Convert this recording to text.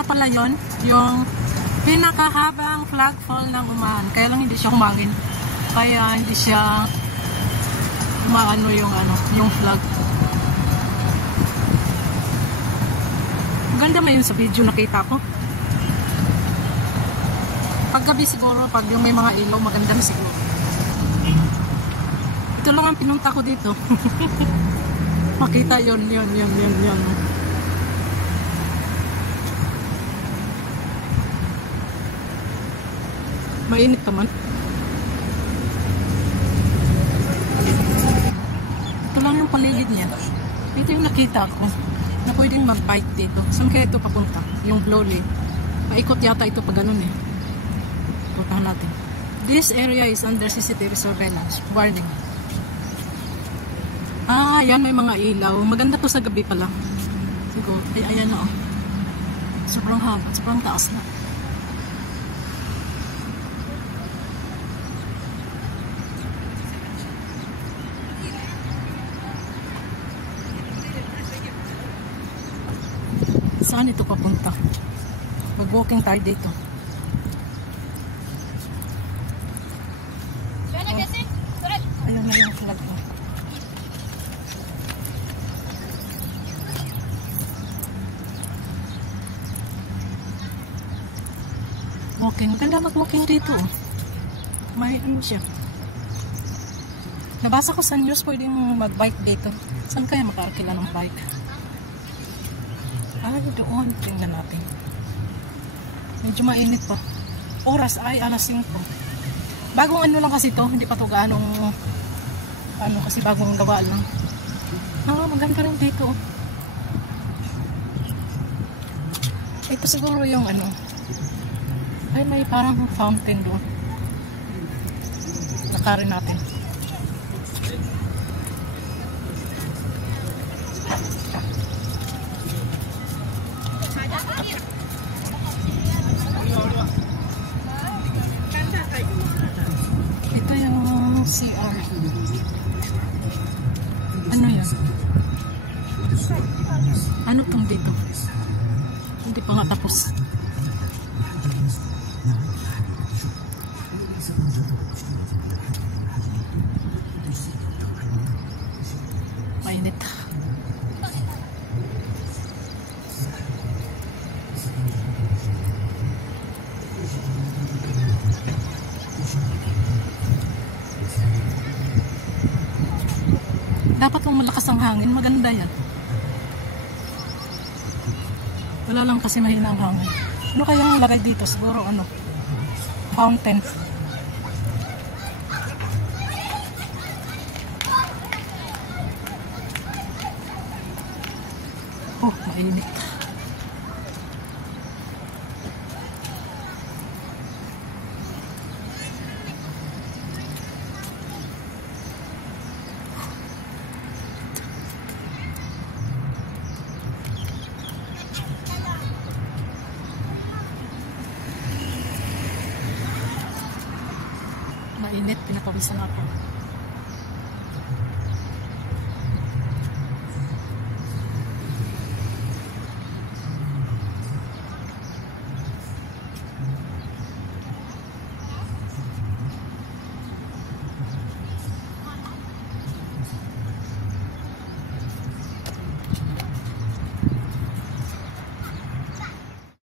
na pala yon, yung pinakahabang flagpole ng Oman. Kaya lang hindi siya humangin. Kaya hindi siya umaano yung flag. Ganda na yun sa video nakita ko. Paggabi siguro, pag yung may mga ilaw, maganda na siguro. Ito lang ang pinunta ko dito. Makita yun. Mainit naman. Ito lang yung paligid niya. Ito yung nakita ko na pwedeng mag-bike dito. Saan kaya ito papunta? Yung Blowley. Paikot yata ito pag ganun eh. Puntahan natin. This area is under CCTV surveillance. Warning. Ayan, may mga ilaw. Maganda to sa gabi pala. Siguro. Ayan na oh. Sobrang haba. Sobrang taas na. Saan ito papunta? Mag-walking tayo dito. Ayan na yung flag ko. Walking. Ganda mag-walking dito. May ano siya. Nabasa ko sa news pwedeng mag-bike dito. Saan kaya makarakila ng bike? Ay, doon. Tingnan natin. Medyo mainit pa. Oras ay alas 5. Bagong ano lang kasi to. Hindi pa to gaanong kasi bagong gawa lang. Maganda rin dito. Ito siguro yung ay may parang fountain doon. Nakarin natin. Ito yung CR. Ano yan? Ano tong dito? Hindi pa nga tapos. Mainit. Dapat lang malakas ang hangin. Maganda yan. Wala lang kasi mahina ang hangin. Ano kayang lagay dito? Siguro fountain. Oh, mainit. Mainit, pinapawisan ako.